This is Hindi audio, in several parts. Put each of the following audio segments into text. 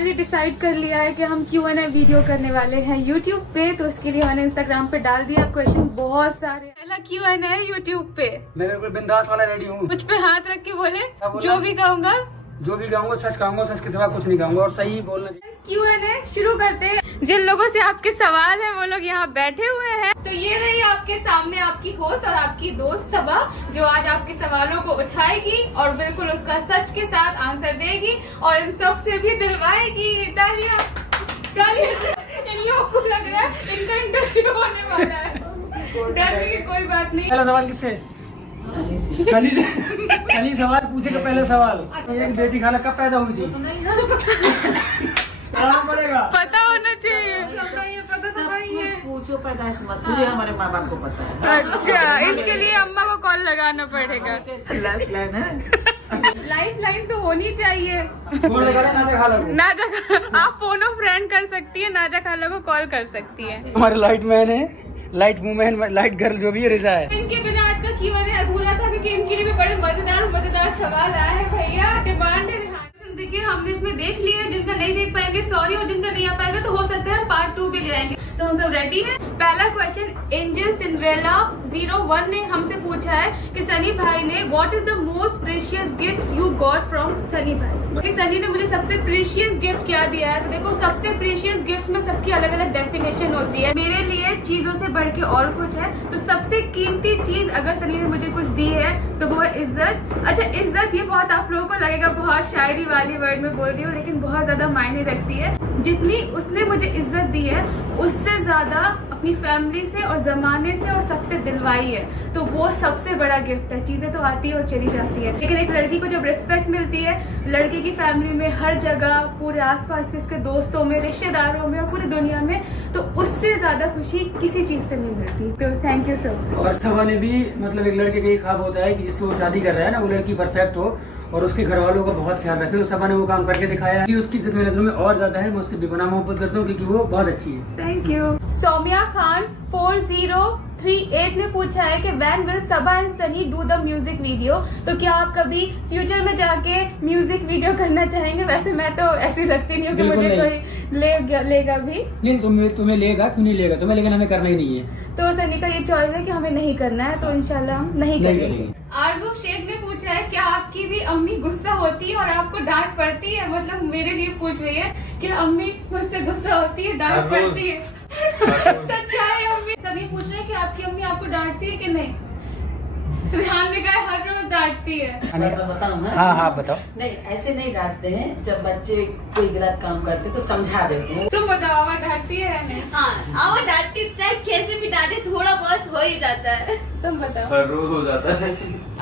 फाइनली डिसाइड कर लिया है कि हम Q&A वीडियो करने वाले हैं YouTube पे, तो इसके लिए मैंने Instagram पे डाल दिया क्वेश्चन बहुत सारे। पहला Q&A है YouTube पे। मैं बिल्कुल बिंदास वाला रेडी हूँ। मुझ पे हाथ रख के बोले जो भी कहूँगा सच कहूँगा, सच के सिवा कुछ नहीं कहूँगा और सही बोलना चाहिए। Q&A शुरू करते हैं। जिन लोगों से आपके सवाल हैं वो लोग यहाँ बैठे हुए हैं। तो ये रही आपके सामने आपकी होस्ट और आपकी दोस्त सबा, जो आज आपके सवालों को उठाएगी और बिल्कुल उसका सच के साथ आंसर देगी और इन सब से भी दिलवाएगी। तालियां इन लोगों को लग रहा है इनका इंटरव्यू होने वाला है। डरने की कोई बात नहीं। पहला सवाल किससे? सनी से। सनी सवाल पूछेगा। पहला सवाल, एक बेटी खाला कब पैदा हुई थी? पड़ेगा, पता होना चाहिए। पूछो पैदाइश मत पूछो, हमारे माँ बाप को पता है। अच्छा, इसके लिए अम्मा को कॉल लगाना पड़ेगा। लाइफ लाइन है, लाइफ लाइन तो होनी चाहिए। फोन लगा रहे नाजा खाला को। नाजा आप फोन ऑफ फ्रेंड कर सकती है, नाजा खाला को कॉल कर सकती है। हमारे लाइट मैन है, लाइट वुमेन, लाइट गर्ल जो भी है रिजा है। इनके बिना आज का Q&A अधूरा था, क्योंकि इनके लिए भी बड़े मजेदार सवाल आए हैं। भैया डिमांड है। देखिए हमने इसमें देख लिया है, जिनका नहीं देख पाएंगे सॉरी, और जिनका नहीं आ पाएगा तो हो सकता है पार्ट 2 भी ले आएंगे। तो हम सब रेडी हैं। पहला क्वेश्चन एंजल सिंड्रेला 01 ने हमसे पूछा है कि सनी भाई ने what is the most precious gift you got from Sunny भाई। कि सनी ने मुझे सबसे प्रीशियस गिफ्ट क्या दिया है। तो देखो सबसे प्रीशियस गिफ्ट में सबकी अलग अलग डेफिनेशन होती है। मेरे लिए चीजों से बढ़ के और कुछ है। तो सबसे कीमती चीज अगर सनी ने मुझे कुछ दी है तो वो है इज्जत। अच्छा इज्जत ये बहुत आप लोगों को लगेगा बहुत शायरी वाली वर्ड में बोल रही हूँ, लेकिन बहुत ज्यादा मायने रखती है। जितनी उसने मुझे इज्जत दी है उससे ज्यादा अपनी फैमिली से और जमाने से और सबसे दिलवाई है। तो वो सबसे बड़ा गिफ्ट है। चीजें तो आती है और चली जाती है, लेकिन एक लड़की को जब रिस्पेक्ट मिलती है, लड़के की फैमिली में, हर जगह, पूरे आसपास के उसके दोस्तों में, रिश्तेदारों में और पूरी दुनिया में, तो उससे ज्यादा खुशी किसी चीज से नहीं मिलती। तो थैंक यू सो मच। और सबा ने भी मतलब एक लड़के का ये ख्वाब होता है कि जिससे वो शादी कर रहा है ना, वो लड़की परफेक्ट हो और उसके घर वालों का बहुत ख्याल रखे। तो सबा ने वो काम करके दिखाया कि उसकी इज्जत मेरी नजरों में और ज्यादा है। मैं उससे बेपनाह मोहब्बत करता हूँ क्योंकि वो बहुत अच्छी है। Thank you. सौम्या खान 4038 ने पूछा है कि when will Saba and Sunny do the music video. तो क्या आप कभी फ्यूचर में जाके म्यूजिक वीडियो करना चाहेंगे? वैसे मैं तो ऐसी लगती नहीं हूँ कि मुझे कोई लेगा भी। नहीं तुम्हें लेगा, क्यों नहीं लेगा तुम्हें, लेकिन हमें करना ही नहीं है। तो सनी का ये चॉइस है कि हमें नहीं करना है, तो इंशाल्लाह हम नहीं करेंगे। आरजू शेख ने पूछा है क्या आपकी भी अम्मी गुस्सा होती है और आपको डांट पड़ती है? मतलब मेरे लिए पूछ रही है कि अम्मी मुझसे गुस्सा होती है, डांट पड़ती है? सच्चाई अम्मी सभी पूछ रहे हैं कि आपकी अम्मी आपको डांटती है कि नहीं? ध्यान में कहा हर रोज डांटती है। बताऊँ ना? हाँ बताओ। नहीं ऐसे नहीं डांटते हैं, जब बच्चे कोई गलत काम करते हैं तो समझा देते हैं। तुम बताओ आवाज डांटती है या नहीं? हाँ आवाज डांटती, चाहे कैसे भी डांटे थोड़ा बहुत हो ही जाता है। तुम बताओ। हर रोज हो जाता है।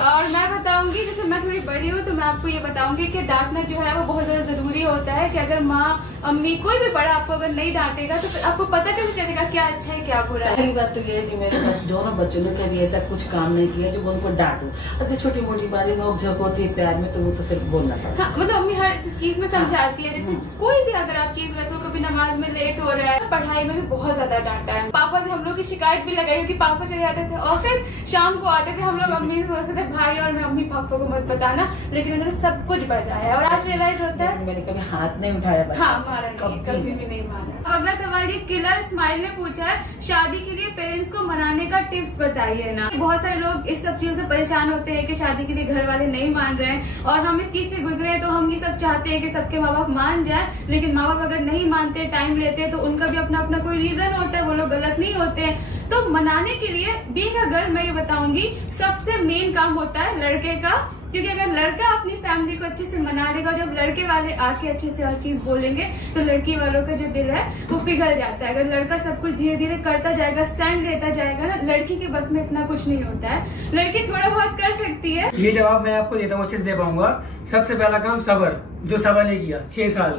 और मैं बताऊंगी, जैसे मैं थोड़ी बड़ी हूँ तो मैं आपको ये बताऊंगी कि डांटना जो है वो बहुत ज्यादा जरूरी होता है। कि अगर माँ, अम्मी, कोई भी बड़ा आपको अगर नहीं डांटेगा तो फिर आपको पता कैसे चलेगा क्या अच्छा है क्या बुरा है। पहली बात तो ये है कि मेरे दोनों बच्चों ने कभी ऐसा कुछ काम नहीं किया जो उनको डांटू। और जो छोटी मोटी बातें नोक झोंक होती है प्यार में, तो वो तो फिर बोलना पड़ता है। हाँ, मतलब अम्मी हर चीज में समझाती है। जैसे कोई भी अगर आप चीज रख लो, कभी नमाज में लेट हो रहा है, पढ़ाई में भी बहुत ज्यादा डांटा है। पापा से हम लोग की शिकायत भी लगाई कि पापा चले जाते थे ऑफिस, शाम को आते थे, हम लोग अम्मी से सोचते थे भाई और मैं अम्मी पापा को मत बताना, लेकिन उन्होंने सब कुछ बताया और आज रियलाइज होता है। मैंने कभी हाथ नहीं उठाया। हाँ मारा नहीं, कभी भी नहीं मारा। अगला सवाल ये किलर स्माइल ने पूछा है, शादी के लिए पेरेंट्स को मनाने का टिप्स बताइए ना। बहुत सारे लोग इस सब चीजों से परेशान होते हैं कि शादी के लिए घर वाले नहीं मान रहे हैं, और हम इस चीज से गुजरे हैं, तो हम ये सब चाहते हैं कि सबके माँ बाप मान जाए। लेकिन माँ बाप अगर नहीं मानते, टाइम लेते हैं, तो उनका भी अपना अपना कोई रीजन होता है, वो लोग गलत नहीं होते हैं। तो मनाने के लिए बीइंग अ गर्ल मैं ये बताऊंगी, सबसे मेन काम होता है लड़के का। क्योंकि अगर लड़का अपनी फैमिली को अच्छे से मना लेगा, जब लड़के वाले आके अच्छे से हर चीज बोलेंगे, तो लड़की वालों का जो दिल है वो पिघल जाता है। अगर लड़का सब कुछ धीरे धीरे करता जाएगा, स्टैंड लेता जाएगा ना, लड़की के बस में इतना कुछ नहीं होता है। लड़की थोड़ा बहुत कर सकती है। ये जवाब मैं आपको देता हूँ, अच्छे से दे पाऊंगा। सबसे पहला काम सबर, जो सबा ने किया 6 साल।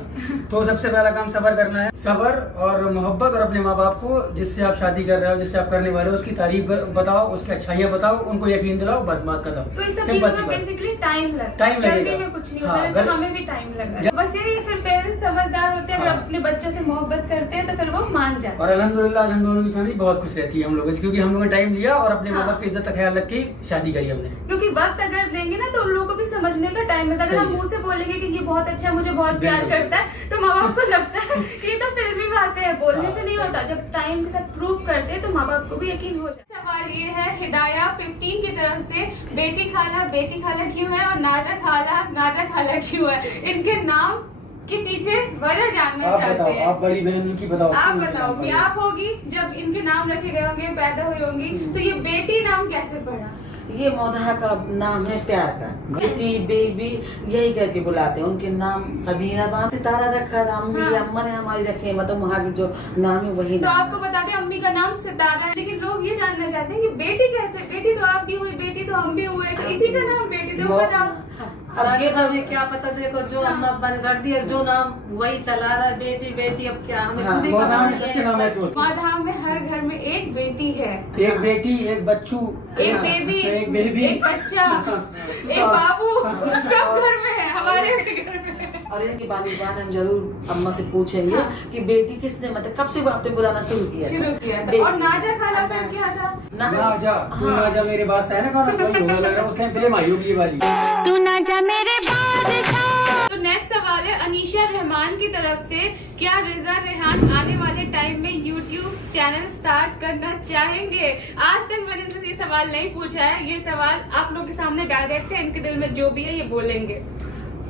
तो सबसे पहला काम सबर करना है। सबर और मोहब्बत, और अपने माँ बाप को जिससे आप शादी कर रहे हो, जिससे आप करने वाले हो, उसकी तारीफ बताओ, उसकी अच्छाइयाँ बताओ, उनको यकीन दिलाओ, बस बात खत्म। तो इस सब चीजों में बेसिकली टाइम लगता है, जल्दी में कुछ नहीं होता। जैसे हमें भी टाइम लगा। बस यही फिर पेरेंट्स समझदार होते हैं, अगर अपने बच्चों से मोहब्बत करते हैं तो फिर वो मान जाते हैं। और अल्हम्दुलिल्लाह हम दोनों की फैमिली बहुत खुश रहती है हम लोगों से, क्योंकि हम लोगों ने टाइम लिया और अपने माँ बाप की इज्जत का ख्याल रख के शादी करी हमने। क्योंकि वक्त अगर देंगे ना तो उन लोगों को भी समझने का टाइम मिलता है। अगर हम मुंह से बोलेंगे कि ये बहुत अच्छा है, मुझे बहुत प्यार करता है, तो माँ बाप को लगता है कि ये तो फिल्मी बातें हैं, बोलने से नहीं होता। जब टाइम के साथ प्रूव करते हैं तो माँ बाप को भी यकीन हो जाता है। सवाल ये है हिदाया 15 की तरफ से, बेटी खाला क्यों है और नाजा खाला क्यों है? इनके नाम के पीछे वजह जानना चाहते हैं। आप बड़ी बहन की बताओ। आप बताओ, भी आप होगी जब इनके नाम रखे गए होंगे, पैदा हुई होंगी, तो ये बेटी नाम कैसे पड़ा? ये मौधा का नाम है प्यार का, बेटी बेबी यही करके बुलाते हैं। उनके नाम सबीना बाम सितारा रखा था, अम्मी अम्मा ने हमारी रखे, मतलब वहाँ की जो नाम है वही। तो आपको बता दें अम्मी का नाम सितारा है, लेकिन लोग ये जानना चाहते हैं कि बेटी कैसे? बेटी तो आपकी हुई, बेटी तो हम भी हुए, तो इसी का नाम बेटी। तो बताओ अब ये हमें क्या पता, देखो जो अम्मा अब्बा ने रख दिया, जो नाम वही चला रहा है, बेटी बेटी। अब क्या हमें खुद ही माधाम में हर घर में एक बेटी है, एक बेटी, एक बच्चू, एक बेबी, एक बच्चा, एक बाबू, सब घर में है, हमारे भी घर में है। और इनके बाद हम जरूर अम्मा से पूछेंगे कि बेटी किसने, मतलब कब से आपने बुलाना शुरू किया था। और नाजा खाला पर क्या था? नाजा मेरे पास है ना, खाना वही होगा, लग रहा है उस टाइम फिल्म आई होगी ये वाली, तू नाजा मेरे बादशाह। तो नेक्स्ट सवाल है अनीशा रहमान की तरफ से, क्या रिजा रेहान आने वाले टाइम में यूट्यूब चैनल स्टार्ट करना चाहेंगे? आज तक मैंने इनसे ये सवाल नहीं पूछा है, ये सवाल आप लोग के सामने डायरेक्ट है, इनके दिल में जो भी है ये बोलेंगे।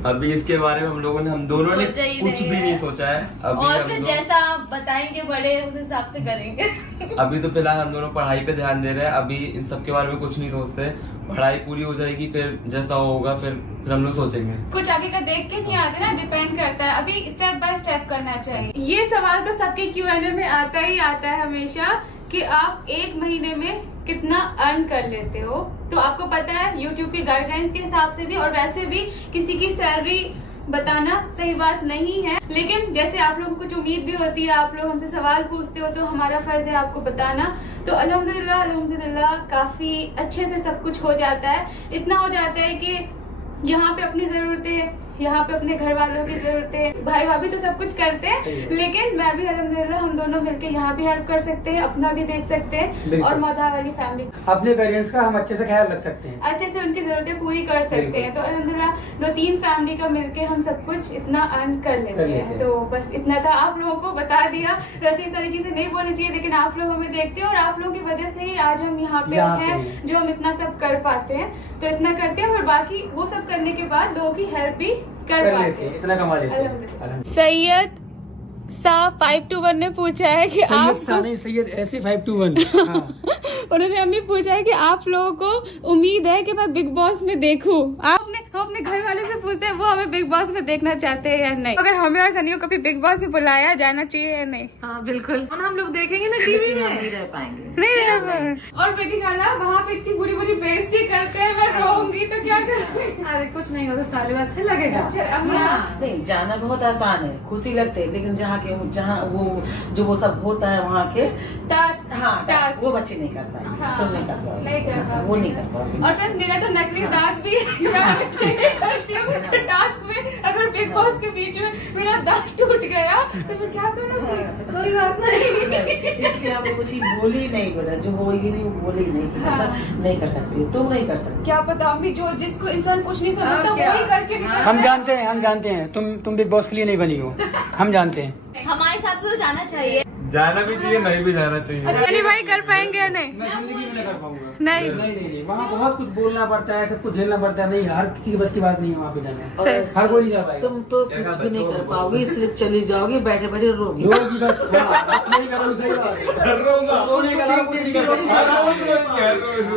अभी इसके बारे में हम दोनों ने कुछ भी नहीं सोचा है। अभी और फिर जैसा आप बताएंगे बड़े उस हिसाब से करेंगे। अभी तो फिलहाल हम दोनों पढ़ाई पे ध्यान दे रहे हैं, अभी इन सब के बारे में कुछ नहीं सोचते। पढ़ाई पूरी हो जाएगी, फिर जैसा होगा फिर हम लोग सोचेंगे। कुछ आगे का देख के नहीं आते ना, डिपेंड करता है, अभी स्टेप बाय स्टेप करना चाहिए। ये सवाल तो सबके Q&A में आता ही आता है हमेशा कि आप एक महीने में कितना अर्न कर लेते हो। तो आपको पता है YouTube की गाइडलाइंस के हिसाब से भी और वैसे भी किसी की सैलरी बताना सही बात नहीं है, लेकिन जैसे आप लोगों को कुछ उम्मीद भी होती है, आप लोग हमसे सवाल पूछते हो, तो हमारा फर्ज है आपको बताना। तो अल्हम्दुलिल्लाह काफी अच्छे से सब कुछ हो जाता है। इतना हो जाता है कि यहाँ पे अपनी जरूरतें, यहाँ पे अपने घर वालों की जरूरतें, भाई भाभी तो सब कुछ करते हैं, लेकिन मैं भी अल्हम्दुलिल्लाह हम दोनों मिलके यहाँ भी हेल्प कर सकते हैं, अपना भी देख सकते हैं और माधा वाली फैमिली, अपने पेरेंट्स का हम अच्छे से ख्याल रख सकते हैं, अच्छे से उनकी जरूरतें पूरी कर सकते हैं। तो अल्हम्दुलिल्लाह 2-3 फैमिली का मिलके हम सब कुछ इतना अर्न कर लेते हैं। तो बस इतना था, आप लोगों को बता दिया। वैसे ये सारी चीजें नहीं बोलनी चाहिए, लेकिन आप लोग हमें देखते हैं और आप लोगों की वजह से ही आज हम यहाँ पे हैं, जो हम इतना सब कर पाते हैं। तो इतना करते हैं और बाकी वो सब करने के बाद लोगों की हेल्प भी कर पाते हैं, इतना कमा लेते हैं। सैयद सा 521 ने पूछा है कि आप सैयद ऐसे 521 उन्होंने हमें पूछा है कि आप लोगों को उम्मीद है कि मैं बिग बॉस में देखूं। हम अपने घर वाले से पूछते हैं वो हमें बिग बॉस में देखना चाहते हैं या नहीं, अगर हमें और सनी को कभी बिग बॉस में बुलाया जाना चाहिए या नहीं। हाँ बिल्कुल, हम लोग देखेंगे ना टीवी में, नहीं रह पाएंगे। नहीं रह पाएंगे। और बेटी खाला वहाँ पे इतनी बुरी बुरी बेइज्जती करते हैं, मैं रोऊंगी तो क्या करूँगी? अरे कुछ नहीं होता, साले अच्छे लगेगा। अच्छा, अब नहीं, जाना बहुत आसान है, खुशी लगते है, लेकिन जहाँ वो जो वो सब होता है वहाँ के टास्क वो बच्चे नहीं कर पाएंगे। तुम नहीं कर पाओगे, नहीं कर पाओगे, वो नहीं कर पाओगे। और फिर मेरा तो नकली दांत भी मैं हमेशा ये करती हूँ टास्क में, अगर बिग बॉस के बीच में मेरा दांत टूट गया तो मैं क्या करूँगी? कोई बात नहीं, इसलिए आप वो चीज बोली नहीं, बोला जो होगी नहीं वो बोली नहीं, मतलब नहीं कर सकती, तुम नहीं कर सकती। क्या पता अम्मी, जो जिसको इंसान कुछ नहीं समझता वही करके निकलता है। हम जानते हैं तुम बिग बॉस के लिए नहीं बनी हो, हम जानते हैं। हमारे हिसाब से तो जाना चाहिए, जाना भी चाहिए, नहीं भी जाना चाहिए। अच्छा भाई कर पाएंगे या नहीं? मैं जिंदगी में नहीं कर पाऊंगा। नहीं, वहाँ बहुत कुछ बोलना पड़ता है, सब कुछ झेलना पड़ता है, नहीं हर किसी की बस की बात नहीं है वहाँ पे जाना, सही। हर कोई नहीं जा पाएगा। तुम तो कुछ भी नहीं कर पाओगे, इसलिए चली जाओगे, बैठे बैठे रोगी बस नहीं करो, सही बात है। रोने का लाभ कुछ नहीं कर सकते।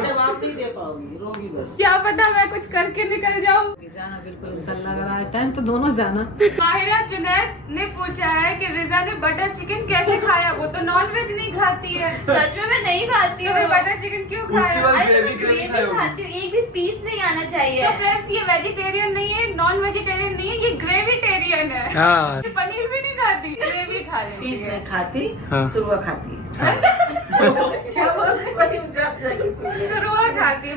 जवाब नहीं दे पाओगी, रोगी बस। क्या पता मैं कुछ करके निकल जाऊँ। जाना बिल्कुल, इंशाल्लाह अगर आए टाइम तो दोनों जाना। माहिरा जुनैद ने पूछा है कि रिजा ने बटर चिकन कैसे खाया? वो तो नॉन वेज नहीं खाती है। सच में मैं नहीं खाती हूँ। तो बटर चिकन क्यों खाया? अरे मैं ग्रेवी खाती हूँ, एक भी पीस नहीं आना चाहिए। तो फ्रेंड्स ये वेजिटेरियन नहीं है, नॉन वेजिटेरियन नहीं है, ये ग्रेविटेरियन है। हाँ। ये पनीर भी नहीं खाती, ग्रेवी खा लेती पीस है। नहीं खाती, हाँ। सुरवा खाती है। क्या बोलते? सुरुआ खाती है।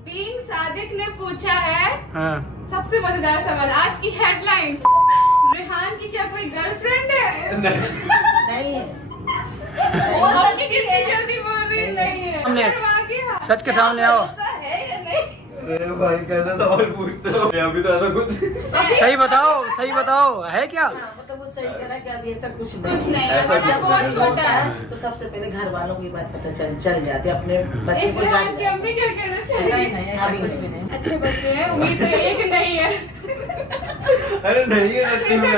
बीइंग सादिक ने पूछा है सबसे मजेदार सवाल आज की हेडलाइन, रेहान की क्या कोई गर्लफ्रेंड है? नहीं है। वो कितनी जल्दी बोल रही है, नहीं है। शर्मा गया। सच के सामने आओ। है या नहीं? अरे भाई कैसे सवाल पूछते हो, अभी तो ऐसा कुछ सही बताओ है क्या? मतलब वो सही करा कि अब ये सब कुछ कुछ नहीं है, ऐसा बच्चा कुछ बहुत नहीं छोटा है। तो सबसे पहले घर वालों को ये बात पता चल जाती है, अपने बच्चे को इम्तिहान जान की अम्मी क्या कहना चाहिए? नहीं ऐसा कुछ भी नहीं। अच्छे बच्चे हैं, उम्मीद तो ये है कि नहीं है। अरे नहीं है सच्ची में।